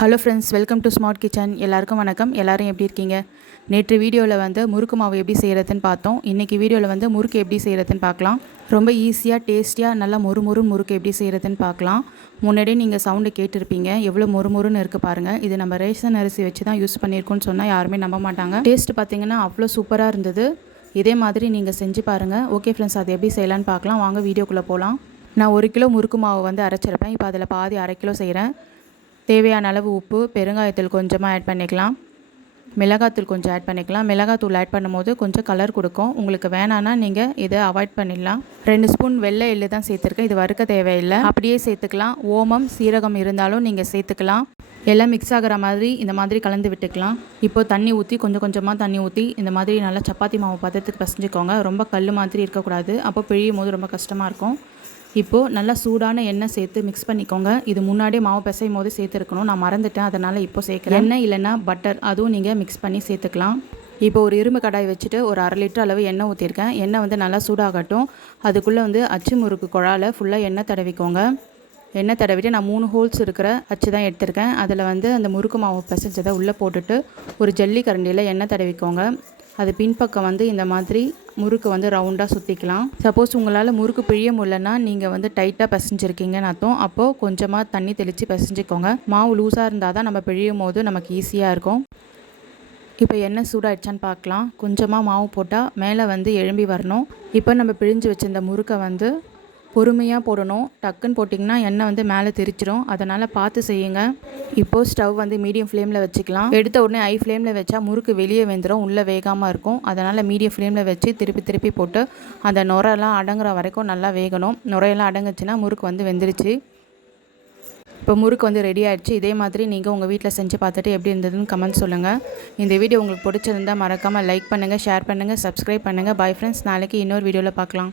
Hello friends, welcome to smart kitchen. எல்லாருக்கும் வணக்கம். எல்லோரும் எப்படி இருக்கீங்க? நேற்று வீடியோவில் வந்து முறுக்கு மாவு எப்படி செய்கிறதுன்னு பார்த்தோம். இன்றைக்கி வீடியோவில் வந்து முறுக்கு எப்படி செய்கிறதுன்னு பார்க்கலாம். ரொம்ப ஈஸியாக டேஸ்டியாக நல்லா மொறு முறுக்கு எப்படி செய்கிறதுன்னு பார்க்கலாம். முன்னாடியே நீங்கள் சவுண்டு கேட்டிருப்பீங்க, எவ்வளோ மொறுன்னு இருக்குது பாருங்கள். இது நம்ம ரேஷன் அரிசி வச்சு தான் யூஸ் பண்ணியிருக்கோன்னு சொன்னால் யாருமே நம்ப மாட்டாங்க. டேஸ்ட்டு பார்த்திங்கன்னா அவ்வளோ சூப்பராக இருந்தது. இதே மாதிரி நீங்கள் செஞ்சு பாருங்கள். ஓகே ஃப்ரெண்ட்ஸ், அது எப்படி செய்யலான்னு பார்க்கலாம். வாங்க வீடியோக்குள்ளே போகலாம். நான் 1 கிலோ முறுக்கு மாவு வந்து அரைச்சிருப்பேன். இப்போ அதில் பாதி அரை கிலோ செய்கிறேன். தேவையான அளவு உப்பு, பெருங்காயத்தூள் கொஞ்சமாக ஆட் பண்ணிக்கலாம். மிளகாத்தூள் கொஞ்சம் ஆட் பண்ணிக்கலாம். மிளகாத்தூள் ஆட் பண்ணும்போது கொஞ்சம் கலர் கொடுக்கும். உங்களுக்கு வேணான்னா நீங்கள் இதை அவாய்ட் பண்ணிடலாம். 2 ஸ்பூன் வெள்ளை எள்ளு தான் சேர்த்துருக்கேன். இது வறுக்க தேவையில்லை, அப்படியே சேர்த்துக்கலாம். ஓமம், சீரகம் இருந்தாலும் நீங்கள் சேர்த்துக்கலாம். எல்லாம் மிக்ஸ் ஆகிற மாதிரி இந்த மாதிரி கலந்து விட்டுக்கலாம். இப்போ தண்ணி ஊற்றி கொஞ்சம் கொஞ்சமாக தண்ணி ஊற்றி இந்த மாதிரி நல்லா சப்பாத்தி மாவு பதத்துக்கு பசஞ்சிக்கோங்க. ரொம்ப கல் மாதிரி இருக்கக்கூடாது, அப்போ பிழியும் போது ரொம்ப கஷ்டமாக இருக்கும். இப்போது நல்லா சூடான எண்ணெய் சேர்த்து மிக்ஸ் பண்ணிக்கோங்க. இது முன்னாடியே மாவு பிசையும் போது சேர்த்துருக்கணும், நான் மறந்துட்டேன், அதனால் இப்போ சேர்க்குறேன். எண்ணெய் இல்லைன்னா பட்டர், அதுவும் நீங்கள் மிக்ஸ் பண்ணி சேர்த்துக்கலாம். இப்போ ஒரு இரும்பு கடாய் வச்சுட்டு ஒரு 1/2 லிட்டர் அளவு எண்ணெய் ஊற்றிருக்கேன். எண்ணெய் வந்து நல்லா சூடாகட்டும். அதுக்குள்ளே வந்து அச்சு முறுக்கு குழாயில் ஃபுல்லாக எண்ணெய் தடவிக்கோங்க. எண்ணெய் தடவிட்டு நான் 3 ஹோல்ஸ் இருக்கிற அச்சு தான் எடுத்திருக்கேன். அதில் வந்து அந்த முறுக்கு மாவு பிசைஞ்சதை உள்ளே போட்டுட்டு ஒரு ஜல்லி கரண்டியில் எண்ணெய் தடவிக்கோங்க. அது பின்பக்கம் வந்து இந்த மாதிரி முறுக்கு வந்து ரவுண்டாக சுற்றிக்கலாம். சப்போஸ் உங்களால் முறுக்கு பிழிய முடியலன்னா நீங்கள் வந்து டைட்டாக பிசைஞ்சிருக்கீங்கன்னு அர்த்தம். அப்போது கொஞ்சமாக தண்ணி தெளித்து பிசைஞ்சிக்கோங்க. மாவு லூஸாக இருந்தால் தான் நம்ம பிழியும் போது நமக்கு ஈஸியாக இருக்கும். இப்போ எண்ணெய் சூடாகிடுச்சான்னு பார்க்கலாம். கொஞ்சமாக மாவு போட்டால் மேலே வந்து எழும்பி வரணும். இப்போ நம்ம பிழிஞ்சு வச்சிருந்த முறுக்கை வந்து பொறுமையாக போடணும். டக்குன்னு போட்டிங்கன்னா எண்ணெய் வந்து மேலே தெரிச்சிடும், அதனால் பார்த்து செய்யுங்க. இப்போது ஸ்டவ் வந்து மீடியம் ஃப்ளேமில் வச்சுக்கலாம். எடுத்த உடனே ஹை ஃப்ளேமில் வச்சா முறுக்கு வெளியே வெந்துடும், உள்ளே வேகாமல் இருக்கும். அதனால் மீடியம் ஃப்ளேமில் வச்சு திருப்பி போட்டு அந்த நுரெல்லாம் அடங்குற வரைக்கும் நல்லா வேகணும். நுரையெல்லாம் அடங்குச்சுன்னா முறுக்கு வந்து வெந்துருச்சு. இப்போ முறுக்கு வந்து ரெடி ஆகிடுச்சு. இதே மாதிரி நீங்கள் உங்கள் வீட்டில் செஞ்சு பார்த்துட்டு எப்படி இருந்ததுன்னு கமெண்ட் சொல்லுங்கள். இந்த வீடியோ உங்களுக்கு பிடிச்சிருந்தால் மறக்காமல் லைக் பண்ணுங்கள், ஷேர் பண்ணுங்கள், சப்ஸ்கிரைப் பண்ணுங்கள். பை ஃப்ரெண்ட்ஸ், நாளைக்கு இன்னொரு வீடியோவில் பார்க்கலாம்.